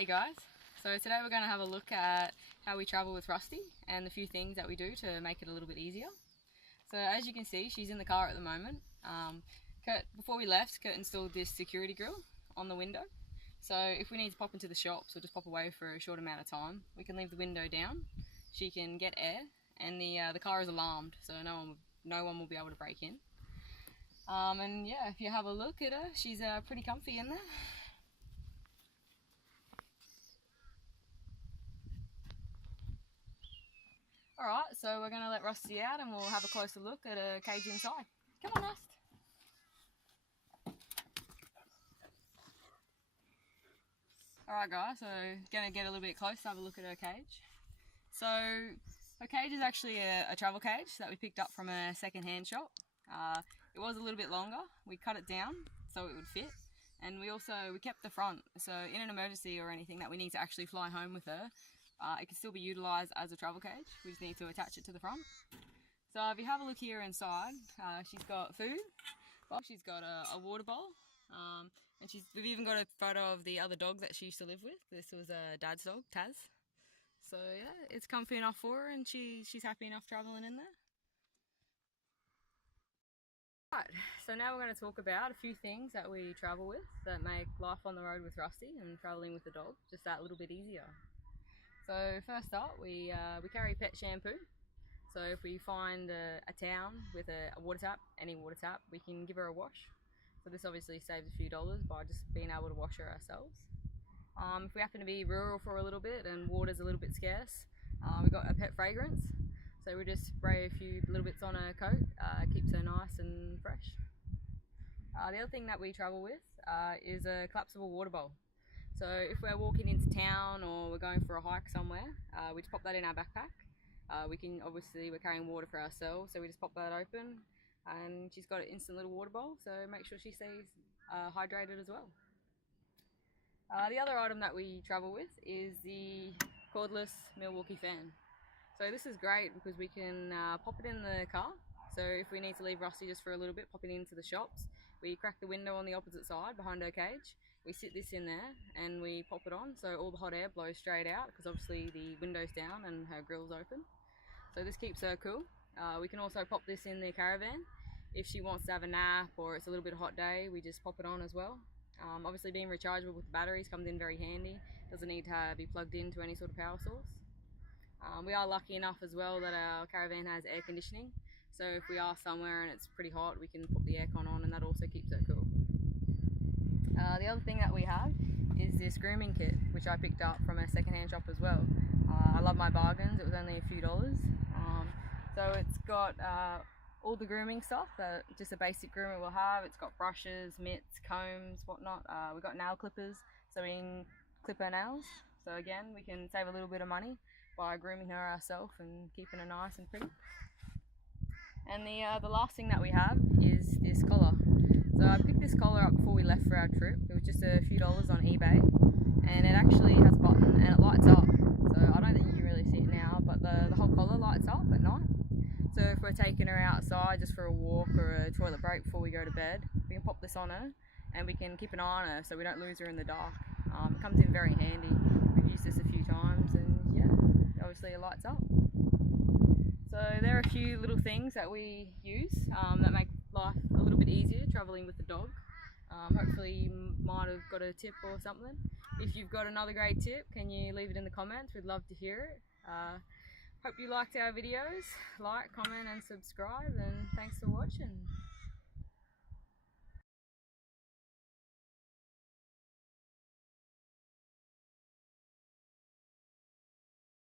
Hey guys, so today we're going to have a look at how we travel with Rusty and the few things that we do to make it a little bit easier. So as you can see, she's in the car at the moment. Before we left, Kurt installed this security grill on the window. So if we need to pop into the shops or just pop away for a short amount of time, we can leave the window down. She can get air, and the car is alarmed, so no one will be able to break in. And yeah, if you have a look at her, she's pretty comfy in there. Alright, so we're going to let Rusty out and we'll have a closer look at a cage inside. Come on, Rust. Alright guys, so going to get a little bit close to have a look at her cage. So her cage is actually a travel cage that we picked up from a second-hand shop. It was a little bit longer. We cut it down so it would fit, and we kept the front, so in an emergency or anything that we need to actually fly home with her, it can still be utilised as a travel cage. We just need to attach it to the front. So if you have a look here inside, she's got food, she's got a water bowl, and we've even got a photo of the other dog that she used to live with. This was Dad's dog, Taz. So yeah, it's comfy enough for her, and she's happy enough travelling in there. Right, so now we're going to talk about a few things that we travel with that make life on the road with Rusty and travelling with the dog just that little bit easier. So first up, we carry pet shampoo. So if we find a town with a water tap, any water tap, we can give her a wash. So this obviously saves a few dollars by just being able to wash her ourselves. If we happen to be rural for a little bit and water's a little bit scarce, we've got a pet fragrance. So we just spray a few little bits on her coat, keeps her nice and fresh. The other thing that we travel with is a collapsible water bowl. So if we're walking into town or we're going for a hike somewhere, we just pop that in our backpack. We're carrying water for ourselves, so we just pop that open, and she's got an instant little water bowl, so make sure she stays hydrated as well. The other item that we travel with is the cordless Milwaukee fan. So this is great because we can pop it in the car. So if we need to leave Rusty just for a little bit, popping into the shops, we crack the window on the opposite side behind her cage. We sit this in there and we pop it on, so all the hot air blows straight out because obviously the window's down and her grill's open. So this keeps her cool. We can also pop this in the caravan. If she wants to have a nap or it's a little bit hot day, we just pop it on as well. Obviously being rechargeable with the batteries comes in very handy. Doesn't need to be plugged into any sort of power source. We are lucky enough as well that our caravan has air conditioning. So if we are somewhere and it's pretty hot, we can put the aircon on, and that also keeps her cool. The other thing that we have is this grooming kit, which I picked up from a second-hand shop as well. I love my bargains. It was only a few dollars. So it's got all the grooming stuff that just a basic groomer will have. It's got brushes, mitts, combs, whatnot. We've got nail clippers, so we can clip her nails. So again, we can save a little bit of money by grooming her ourselves and keeping her nice and pretty. And the last thing that we have is this collar. So I picked this collar up before we left for our trip. It was just a few dollars on eBay, and it actually has a button and it lights up. So I don't think you can really see it now, but the whole collar lights up at night. So if we're taking her outside just for a walk or a toilet break before we go to bed, we can pop this on her and we can keep an eye on her so we don't lose her in the dark. It comes in very handy. We've used this a few times, and yeah, obviously it lights up. So there are a few little things that we use that make life a little bit easier travelling with the dog. Hopefully you might have got a tip or something. If you've got another great tip, can you leave it in the comments? We'd love to hear it. Hope you liked our videos. Like, comment and subscribe, and thanks for watching.